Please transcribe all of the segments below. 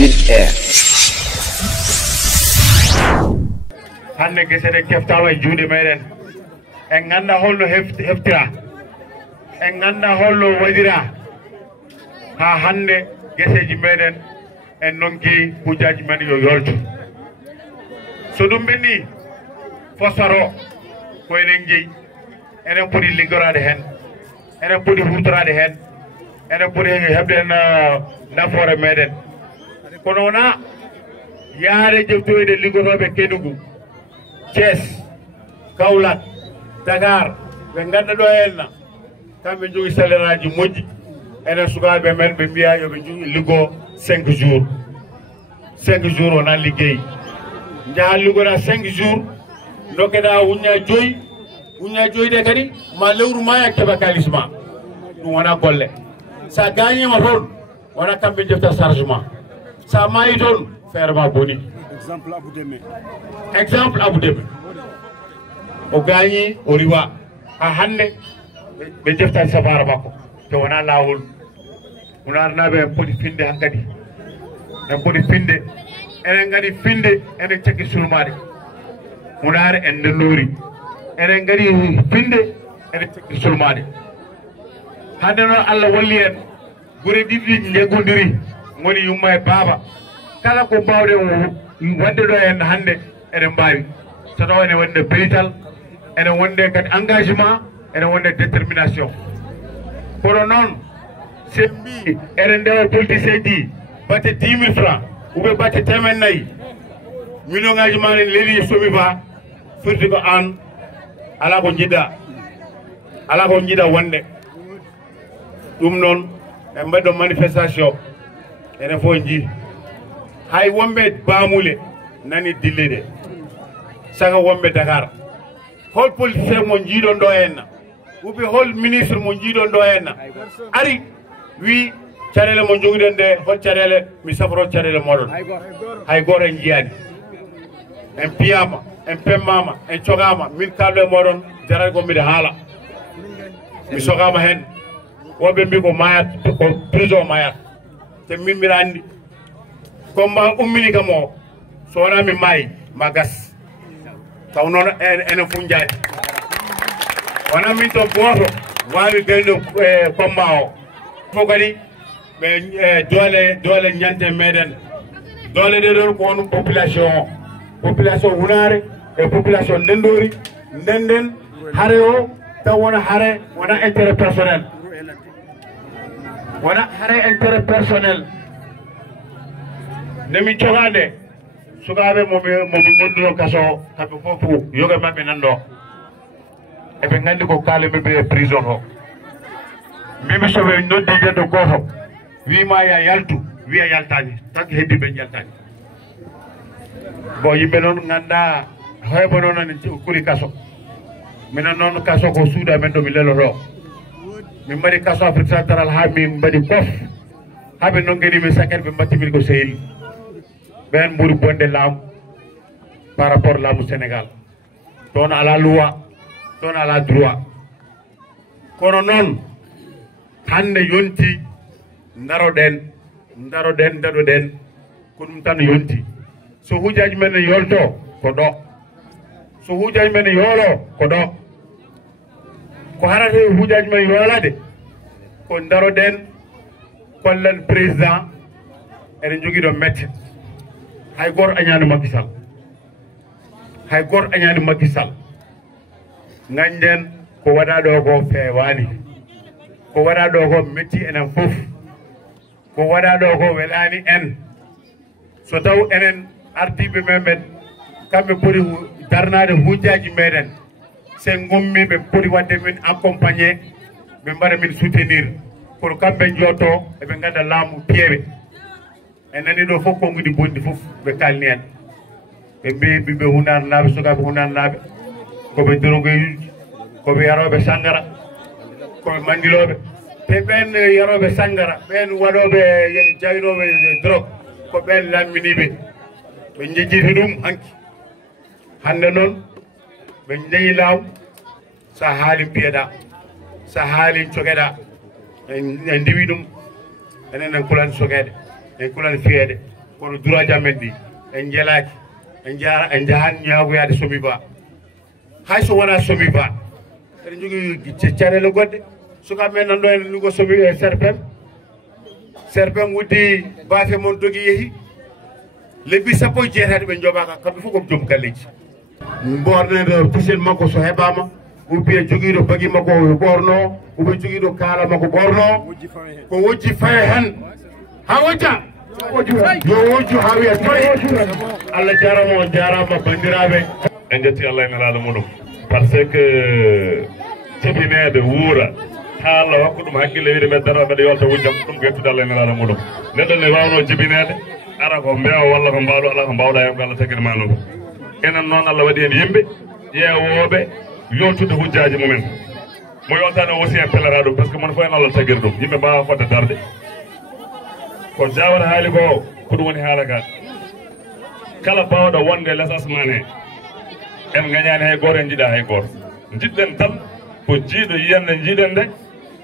Sud Air. hande gesere keftama e juuɗe meɗen en ganda holno heftira en ganda holno waɗira ha hande geseji meɗen en nonki kujaji men yo yoltu so ɗum ɓenni fosfaro ko enen jeeyi enen poti liggorade hen enen poti hutorade hen enen poti hebden nafoore meɗen kono wona yaare jeftoyde liggotoɓe Kédougou Thiès Kaolack Dakar ɓe ganda ɗo henna kamɓe jogui salaire aji moƴƴi enen sukaɓe men ɓe mbiya yoɓe jogui liggo 5 jours 5 jours wona ligguey jaaha liggoɗa 5 jours dokkeɗa wuñña joyyi de kadi ma lewru ma yak keɓa kalisma ɗum wona golle sa gagnima toon wona kamɓe jefta chargement sa mayi toon feere ma boni exemple Abou Démé o gagni o riwa ha hande ɓe jeftani safara makko te wona lawol munarnaɓe en poti finde hankkadi en poti finde enen gadi finde enen caggi sulmade munare en ndennori enen gadi finde enen caggi sulmade hande noon Allah walli en gure ɗiɗi jeggodiri goni yumma e baaba kala ko mbawɗen wadde ɗo en hande eɗen mbawi so taw ene wonde beytal ene wonde kadi engagement ene wonde détermination kono noon se mbi eɗen ndewa politicien ji batte 10 000 francs ou batte 400 million ngaji ma ne leeli somi ba firti ko an ala ko jiɗa wonde ɗum noon en mbaɗɗo manifestation enen fof jii hay wonɓe Bamule nani dille de saka wonɓe Dakar hol politicien mo jiiɗon ɗo henna ubi hol ministre mo jiiɗon ɗo henna ari wi caɗele mo joguiɗen de hol caɗele mi saforo caɗele moɗon hay goto en jiyani en piyama en pemmama en cogama min kalɗo e moɗon jarat ko mbiɗa haala mi sogama hen woɓe mbi ko mayat ko prison mayat te min mbiɗa andi combat ummini kam o so wona mi maayi ma gas taw noon enen fof jaadi wona min to goto wawi gayno combat o fof kadi ɓe doole ñante meɗen doole ɗe ɗon ko won population wunare e population ndendori ndenden haare o taw wona haare wona intérêt personnel wona haare intérêt personnel nemi cogade sukaɓe momi gondiro kaso kamɓe fof yoga mabɓe nanɗo eɓe gandi ko kaleɓeɓe e prison o mbimi soɓe noddi jeddo goto wima ya yaltu wiya yaltani tanko heddiɓe yaltani bon yimɓe noon ganda hewɓe noon ene kuri kaso minen noon kaso ko suuda men ɗo mi leloto min mbaɗi kaso Afrique central ha min mbaɗi kof haɓe noon gueɗimi saket ɓe mbattimin ko sehri ɓen ɓuuri bonde laamu par rapport laamu Sénégal toon ala loi toon ala droit kono noon hande yonti daroɗen daɗoɗen ko ɗum tan yonti so huujaji men yolto ko ɗo so huujaji men yoolo ko ɗo ko harate huujaji men yoolade ko daroɗen kollen président eɗen jogui ɗo mette hay goto añani Macky Sall ganden ko waɗa ɗo ko fewani ko waɗa ɗo ko metti enen fof ko waɗa ɗo ko welani en so taw enen ardiɓe men kamɓe poti darnade hujjaji meɗen sen gummi ɓe poti wadde min accompagné ɓe mbaɗa min soutenir pour kamɓe jotto eɓe ganda laamu piyeɓe en nani ɗo fof konngudi bonndi fof ɓe kalni en ɓe mbi ɓiɓɓe hunarnaɓe sukaɓe hunarnaɓe koɓe droguejuji koɓe yaroɓe sangara koɓe mandiloɓe te ɓen yaroɓe sangara ɓen waɗoɓe jaynoɓe drogue ko ɓen lamminiɓe ɓe jejjiti ɗum hanki hande noon ɓe jeeyi laaw sa haali piyeɗa sa haali cogueɗa en ndiwi ɗum enen en kulani soguede en kulani fiyede kono duraji amen ɗi en jelaki en jahan ñaagoyade somi ba hay so wona somi ba eɗen jogui carele goɗɗe sukaɓe men nanɗo en lugo somi e serpem wuddi baafe mon dogi yeehi lebbi sappo e jeetati ɓe jooɓaka kamɓe fof koɓe joom galleji bornede pisel makko so heɓama ubbi joguiɗo bagi makko ɓorno uɓe joguiɗo kaala makko ɓorno ko wojji faye hen ha wojja yo wojju ha wiya toy Allah jarama bandiraɓe en jetti Allah en alaɗo muɗum par ce que jibinede wuura ha Allah wakko ɗum haqqille wiide mbeɗa dara mbeɗa yolta wujjam ɗum gettude Allah en alaɗo muɗum neɗɗo ne wawno jibinede ara ko mbewa walla ko mbawɗo ala ko mbawɗa hen ko Allah tagguiri ma ɗum enen noon Allah waɗi hen yimɓe ƴeewoɓe yoltude hujjaji mumen mo yoltani o aussi en pelata ɗum par ce que mono fof en Allah tagguiri ɗum yimɓe mbawa fodde darde ko Jawara haali ko ɗum woni haala ka kala bawɗo wonde less asman he en gañani hay goto en jiiɗa hay goto jiɗɗen tan ko jiiɗo yiyande jiiɗen nde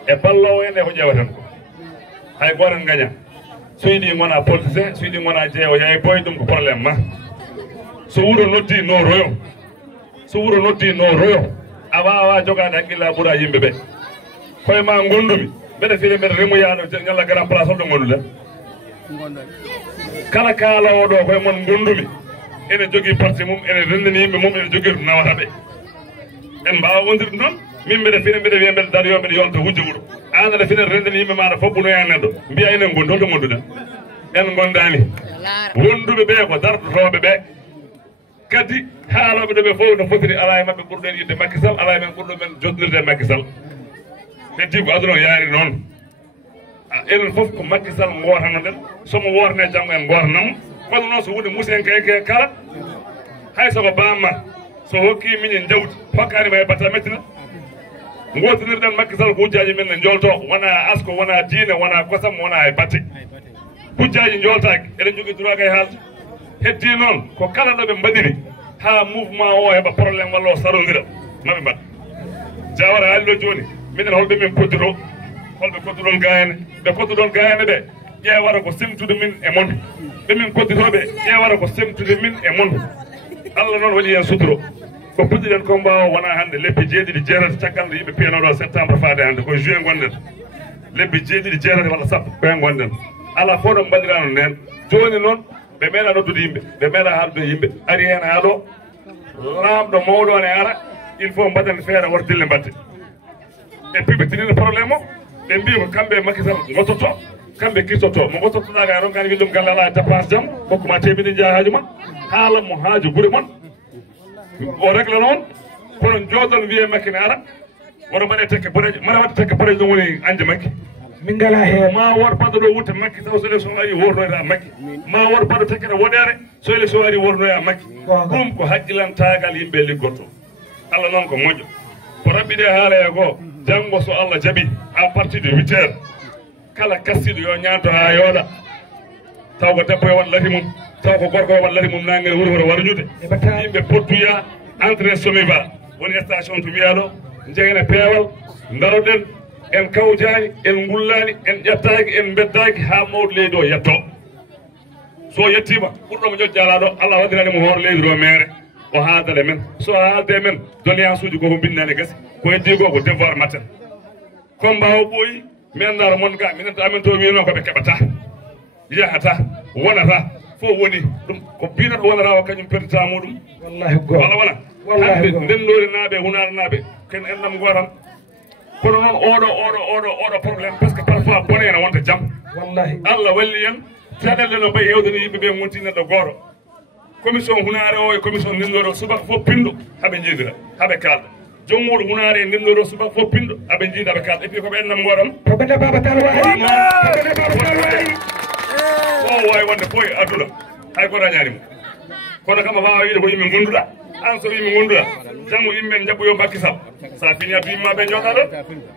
e ballowo en e ko ƴewaten ko hay goto en gaña so yiɗi gona politicien so yiɗi gona jeewo yahay boy ɗum ko probléme ma so wuuro noddi no royo so wuuro noddi no royo a wawa jogade haqqilla ɓuura yimɓe ɓe koye ma gondumi mbeɗa fiile mbeɗa remoyaɗo ñalla grand place holɗo gonduɗen kala kaalawo ɗo koye mon gondumi ene jogui parti mum ene rendini yimɓe mum ene jogui nawata ɓe en mbawa wondirde noon min mbeɗa fina mbeɗa wiya mbeɗa dario mbeɗa yolta hujja wuuro an aɗa fina rendini yimɓe maɗa fobbunoya neɗɗo mbiya enen gondi holto gonduɗen en gondani wonduɓe ɓe ko dartotoɓe ɓe kadi haaloɓe ɗo ɓe fof no fotiri ala e mabɓe ɓurɗen yidde Macky Sall ala e men ɓurɗo men joddirde Macky Sall heddi ko aduna o yaari noon enen fof ko Macky Sall gotanoɗen somo worne janggo en gotanamo kono noon so woni musen kayke kala hay soko bamma so hokki miñen jawdi hokkanima e batta mettina gotinirɗen Macky Sall ko hujjaji men ne jolto wona asko wona diine wona kosam wona e batte hujjaji joltaki eɗen jogui droit kay haalde heddi noon ko kala ɗo ɓe mbaɗiri ha mouvement o heɓa probléme walla o sarodira maɓe mbaɗ Jawara haali ɗo joni minen holɓe min kodduɗo holɓe kodduɗon gayane ɓe kodduɗon gayane ɓe ƴewata ko semtude min e mon ɓe min koddutoɓe ƴewata ko semtude min e mon Allah noon waɗi hen suturo ko puɗɗiɗen combat o wona hande lebbi 7 caggal nde yimɓe piyanoɗo septembre faade hande ko juin gonɗen lebbi 7 walla sappo koyen gonɗen ala fo ɗo mbaɗirano nden joni noon ɓe meeɗa noddude yimɓe ɓe meeɗa haaldude yimɓe ari hen haaɗo lamɗo mawɗo ne ara il faut mbaɗen feere woto dille mbadde e puis ɓe tinino probléme o ɓe mbi ko kamɓe Macky Sall gottoto kamɓe kirtoto mo gottottoɗa ka ronkani wildum galle ala e dépense jam hokkuma temini jaa haaju ma haala mo haaju guure mon o régla noon kono jooɗon wiye Macky ne ara woto mbaɗe tekke boɗeje mbaɗa wadde tekke boɗeje ɗum woni anje Macky min ngala hen ma woto baɗɗo ɗo wutte Macky taw so élection ari wornoyta Macky ma woto baɗɗo tekkere woɗere so élection ari wornoya Macky ɗum ko haqqilantagal yimɓe liggotto Allah noon ko moƴƴo ko rabɓiɗe haala e goo janggo so Allah jaaɓi à partir de 8 heures kala kassiɗo yo ñanto ha yooɗa taw ko debbo e wat lati mum taw ko gorko e wat lati mum nangue wuuro hoto warñude yimɓe pottuya entré Somiva woni station to wiyaɗo jeeyene peewal daroɗen en kawjani en gullani en ƴettaki en beddaki ha mawɗo leydi o yetto so yettima ɓurɗomo ñoƴƴalaɗo Allah waddiranimo hoore leydi ɗo mere o haaldale men so haalde men doléance uji koko bindani gasi ko heddi ko devoir maten combat o ɓooyi min daro mon ga minen to amen to wino koɓe keɓata yahata wonata fof woni ɗum ko binoɗo wonata o kañum perdita muɗum wallahi go wala wona hamɓe ndennori naaɓe hunare naaɓe ken ennam gotan kono noon oɗo probléme par ce que parfois bone ene wonta jaam wallahi Allah walli en caɗelle no mbayi yewdene yimɓe ɓe gonti neɗɗo goto commission hunare o e commission ndennori o subaka fof pinɗo haaɓe jeedira haaɓe kalda jommuɗo hunare e ndennori o subaka fof pinɗo haaɓe jiida ɓe kalda et puis koɓe ennam gotam koɓene baba tal waɗi o wawi wonde fof e aduna hay goto añanimo kono kam a wawa wiide ko yimɓe gonduɗa an so yimɓe gonduɗa janggo yimɓe ne jaɓɓoyo Macky Sall sa fini addu yimmaɓe jooɗa ɗo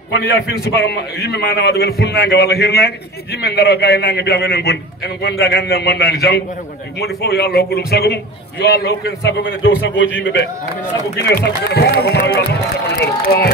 kono ya fin subaka yimɓe ma nawa ɗo wel funnangue walla hirnangue yimɓe daro gaynangue mbiya enen gondi en gondani hande en gondani janggo moɗi foof yo Allah hokku ɗum sago mum yo Allah hokku en sago men e dow sagoji yimɓe ɓe sago guinel sago ma yo Allah hokku sago